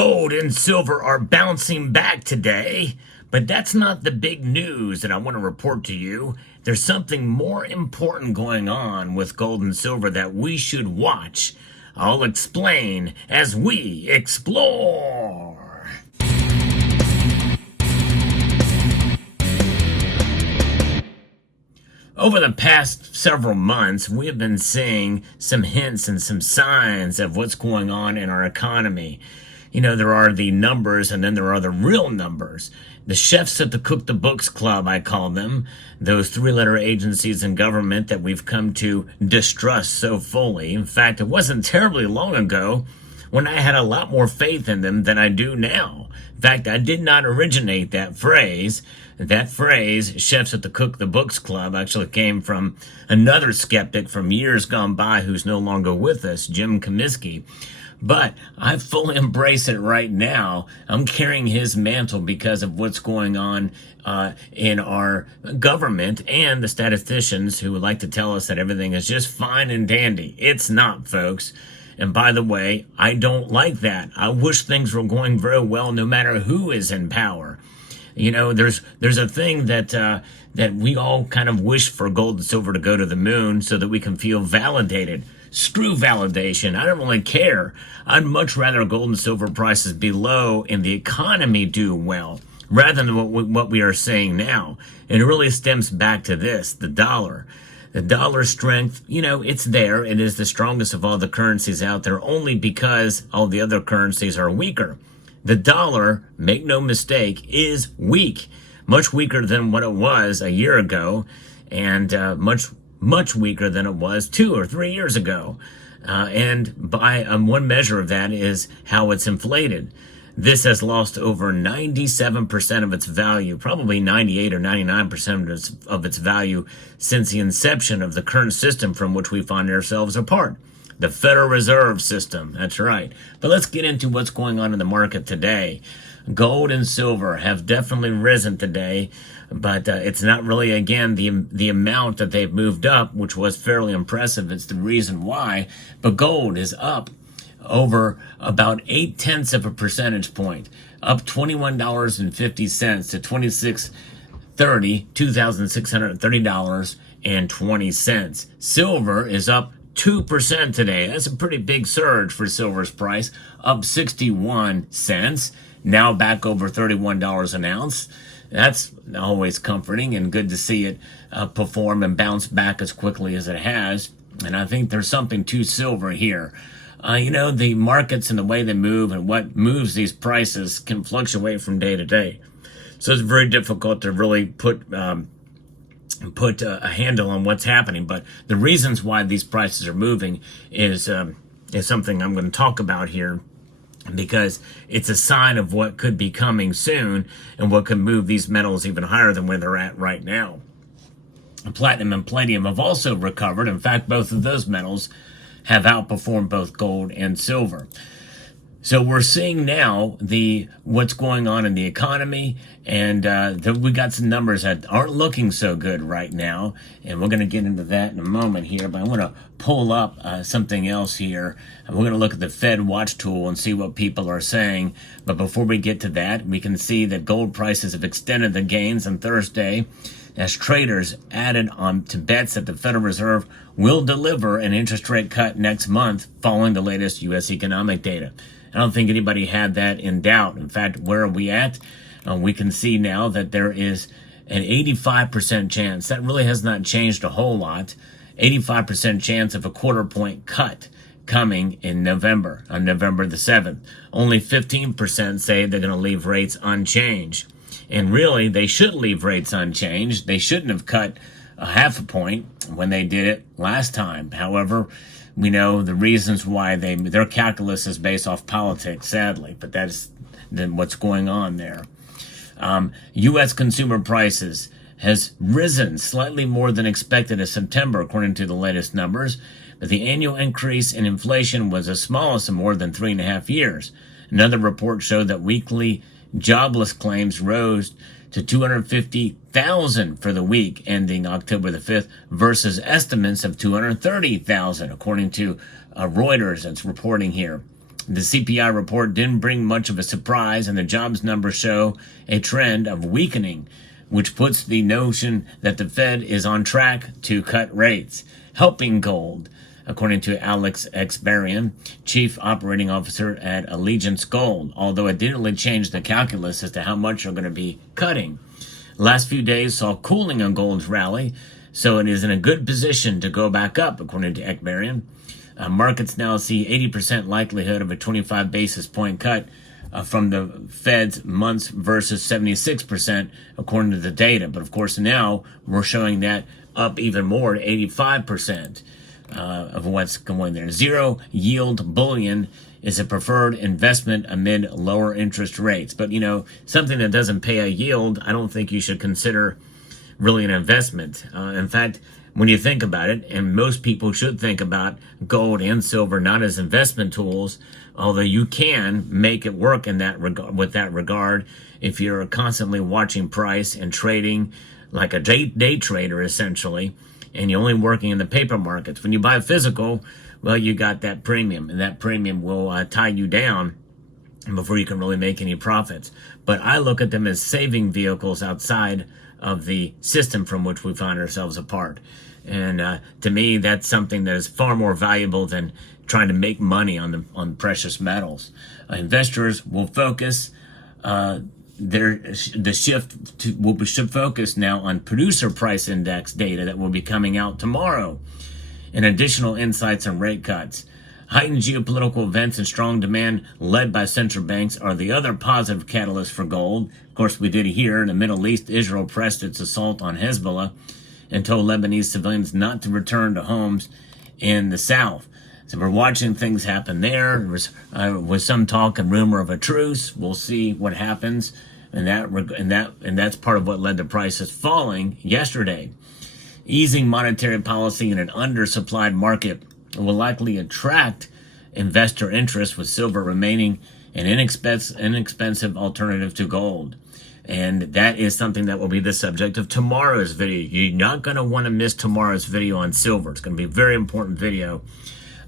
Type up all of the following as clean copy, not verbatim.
Gold and silver are bouncing back today, but that's not the big news that I want to report to you. There's something more important going on with gold and silver that we should watch. I'll explain as we explore. Over the past several months, we have been seeing some hints and some signs of what's going on in our economy. You know, there are the numbers and then there are the real numbers. The chefs at the Cook the Books Club, I call them, those three-letter agencies in government that we've come to distrust so fully. In fact, it wasn't terribly long ago when I had a lot more faith in them than I do now. In fact, I did not originate that phrase. That phrase, chefs at the Cook the Books Club, actually came from another skeptic from years gone by who's no longer with us, Jim Comiskey. But I fully embrace it right now. I'm carrying his mantle because of what's going on in our government and the statisticians who would like to tell us that everything is just fine and dandy. It's not, folks. And by the way, I don't like that. I wish things were going very well no matter who is in power. You know, there's a thing that we all kind of wish for gold and silver to go to the moon so that we can feel validated. Screw validation. I don't really care. I'd much rather gold and silver prices be low and the economy do well rather than what we are seeing now. And it really stems back to this, the dollar. The dollar strength, you know, it's there. It is the strongest of all the currencies out there only because all the other currencies are weaker. The dollar, make no mistake, is weak. Much weaker than what it was a year ago and much weaker than it was 2 or 3 years ago. And by one measure of that is how it's inflated. This has lost over 97% of its value, probably 98 or 99% of its value since the inception of the current system from which we find ourselves a part. The Federal Reserve System, that's right. But let's get into what's going on in the market today. Gold and silver have definitely risen today, but it's not really, again, the amount that they've moved up, which was fairly impressive. It's the reason why. But gold is up over about 0.8 of a percentage point, up $21.50 to $2,630.20. Silver is up 2% today. That's a pretty big surge for silver's price, up 61 cents, now back over $31 an ounce. That's always comforting and good to see it perform and bounce back as quickly as it has. And I think there's something to silver here. You know, the markets and the way they move and what moves these prices can fluctuate from day to day. So it's very difficult to really put a handle on what's happening. But the reasons why these prices are moving is something I'm going to talk about here, because it's a sign of what could be coming soon and what could move these metals even higher than where they're at right now. Platinum and palladium have also recovered. In fact, both of those metals have outperformed both gold and silver. So we're seeing now what's going on in the economy, and we got some numbers that aren't looking so good right now, and we're going to get into that in a moment here. But I want to pull up something else here, and we're going to look at the Fed Watch tool and see what people are saying. But before we get to that, we can see that gold prices have extended the gains on Thursday as traders added on to bets that the Federal Reserve will deliver an interest rate cut next month following the latest U.S. economic data. I don't think anybody had that in doubt. In fact, where are we at? We can see now that there is an 85% chance. That really has not changed a whole lot. 85% chance of a quarter point cut coming in November, on November the 7th. Only 15% say they're going to leave rates unchanged. And really, they should leave rates unchanged. They shouldn't have cut a half a point when they did it last time. However, we know the reasons why their calculus is based off politics, sadly, but that's what's going on there. U.S. consumer prices has risen slightly more than expected in September, according to the latest numbers, but the annual increase in inflation was the smallest in more than 3.5 years. Another report showed that weekly jobless claims rose to 250,000 for the week ending October the 5th versus estimates of 230,000, according to Reuters that's reporting here. The CPI report didn't bring much of a surprise, and the jobs numbers show a trend of weakening, which puts the notion that the Fed is on track to cut rates, helping gold, according to Alex Exbarian, Chief Operating Officer at Allegiance Gold, although it didn't really change the calculus as to how much they're going to be cutting. Last few days saw cooling on gold's rally, so it is in a good position to go back up, according to Ekbarian. Markets now see 80% likelihood of a 25 basis point cut from the Fed's months versus 76% according to the data. But of course now we're showing that up even more to 85% of what's going there. Zero yield bullion is a preferred investment amid lower interest rates. But something that doesn't pay a yield, I don't think you should consider really an investment. In fact, when you think about it, and most people should think about gold and silver not as investment tools, although you can make it work in that with that regard if you're constantly watching price and trading like a day trader essentially, and you're only working in the paper markets. When you buy physical, well, you got that premium, and that premium will tie you down before you can really make any profits. But I look at them as saving vehicles outside of the system from which we find ourselves apart. And to me, that's something that is far more valuable than trying to make money on precious metals. Investors will focus should focus now on producer price index data that will be coming out tomorrow, and additional insights on rate cuts. Heightened geopolitical events and strong demand led by central banks are the other positive catalyst for gold. Of course, we did hear in the Middle East, Israel pressed its assault on Hezbollah and told Lebanese civilians not to return to homes in the south. So we're watching things happen there. There was some talk and rumor of a truce. We'll see what happens, and that's part of what led the prices falling yesterday. Easing monetary policy in an undersupplied market will likely attract investor interest, with silver remaining an inexpensive alternative to gold. And that is something that will be the subject of tomorrow's video. You're not going to want to miss tomorrow's video on silver. It's going to be a very important video.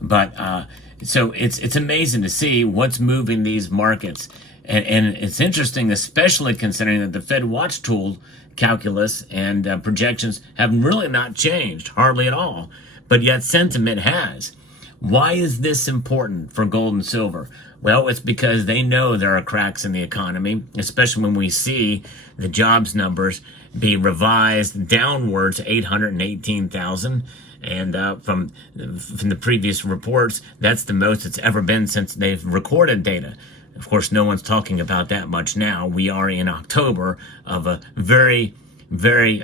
But so it's amazing to see what's moving these markets. And it's interesting, especially considering that the Fed watch tool calculus and projections have really not changed, hardly at all. But yet sentiment has. Why is this important for gold and silver? Well, it's because they know there are cracks in the economy, especially when we see the jobs numbers be revised downwards to 818,000. And from the previous reports, that's the most it's ever been since they've recorded data. Of course, no one's talking about that much now. We are in October of a very, very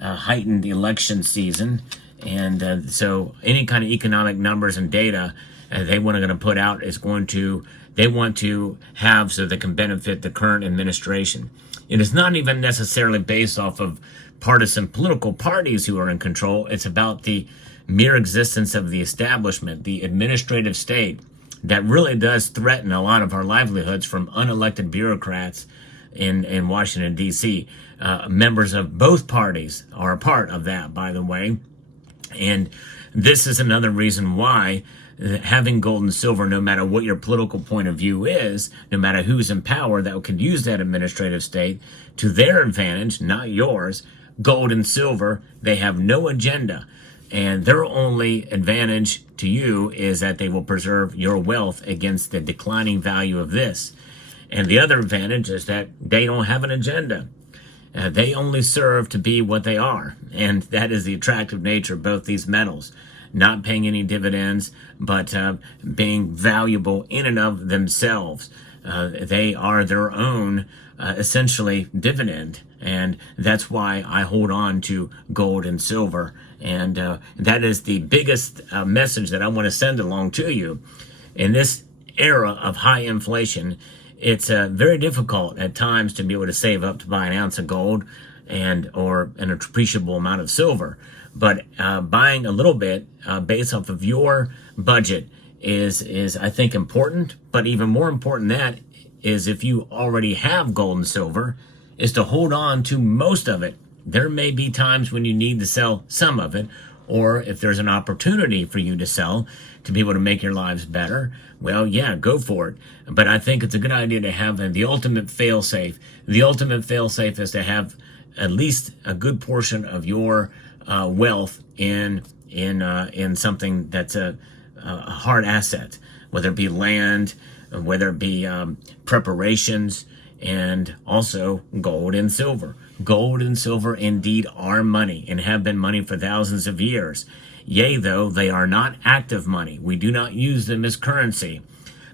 heightened election season. And so any kind of economic numbers and data they want to put out they want to have so they can benefit the current administration. It is not even necessarily based off of partisan political parties who are in control. It's about the mere existence of the establishment, the administrative state, that really does threaten a lot of our livelihoods from unelected bureaucrats in Washington, D.C. Members of both parties are a part of that, by the way. And this is another reason why having gold and silver, no matter what your political point of view is, no matter who's in power that could use that administrative state to their advantage, not yours, gold and silver, they have no agenda. And their only advantage to you is that they will preserve your wealth against the declining value of this. And the other advantage is that they don't have an agenda. They only serve to be what they are. And that is the attractive nature of both these metals. Not paying any dividends, but being valuable in and of themselves. They are their own, essentially, dividend. And that's why I hold on to gold and silver. And that is the biggest message that I want to send along to you. In this era of high inflation, it's very difficult at times to be able to save up to buy an ounce of gold or an appreciable amount of silver. But buying a little bit based off of your budget is I think important. But even more important than that is, if you already have gold and silver, is to hold on to most of it. There may be times when you need to sell some of it, or if there's an opportunity for you to sell to be able to make your lives better, well, yeah, go for it. But I think it's a good idea to have the ultimate fail-safe. The ultimate fail-safe is to have at least a good portion of your wealth in something that's a hard asset, whether it be land, whether it be preparations, and also gold and silver. Gold and silver indeed are money and have been money for thousands of years. Yea, though, they are not active money. We do not use them as currency.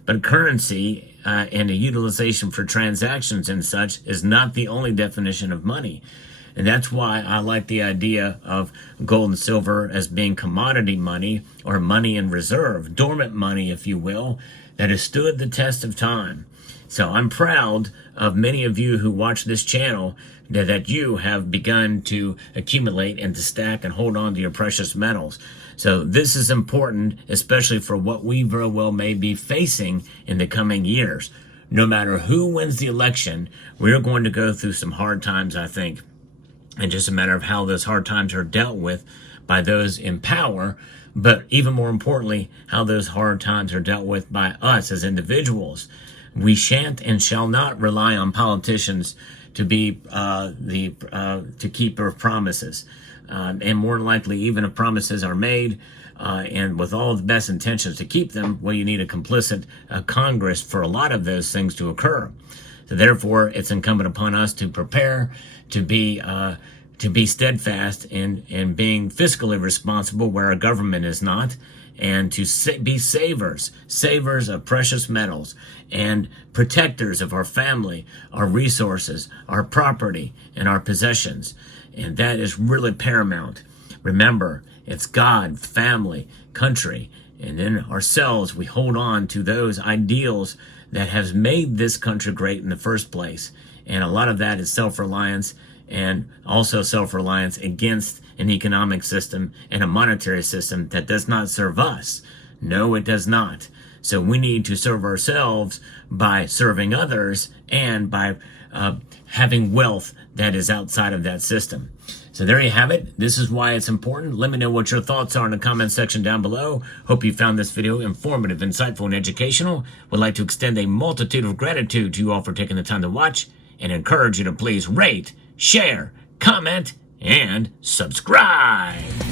But currency and a utilization for transactions and such is not the only definition of money. And that's why I like the idea of gold and silver as being commodity money, or money in reserve, dormant money, if you will, that has stood the test of time. So I'm proud of many of you who watch this channel that you have begun to accumulate and to stack and hold on to your precious metals. So this is important, especially for what we very well may be facing in the coming years. No matter who wins the election, we're going to go through some hard times, I think. And just a matter of how those hard times are dealt with by those in power, but even more importantly, how those hard times are dealt with by us as individuals. We shan't and shall not rely on politicians to be to keep their promises, and more than likely, even if promises are made and with all the best intentions to keep them, well, you need a complicit Congress for a lot of those things to occur. So therefore, it's incumbent upon us to prepare, to be steadfast in being fiscally responsible where our government is not, and to be savers of precious metals and protectors of our family, our resources, our property, and our possessions. And that is really paramount. Remember, it's God, family, country, and then ourselves. We hold on to those ideals that has made this country great in the first place. And a lot of that is self-reliance, and also self-reliance against an economic system and a monetary system that does not serve us. No, it does not. So we need to serve ourselves by serving others and by having wealth that is outside of that system. So there you have it. This is why it's important. Let me know what your thoughts are in the comment section down below. Hope you found this video informative, insightful, and educational. Would like to extend a multitude of gratitude to you all for taking the time to watch, and encourage you to please rate, share, comment, and subscribe.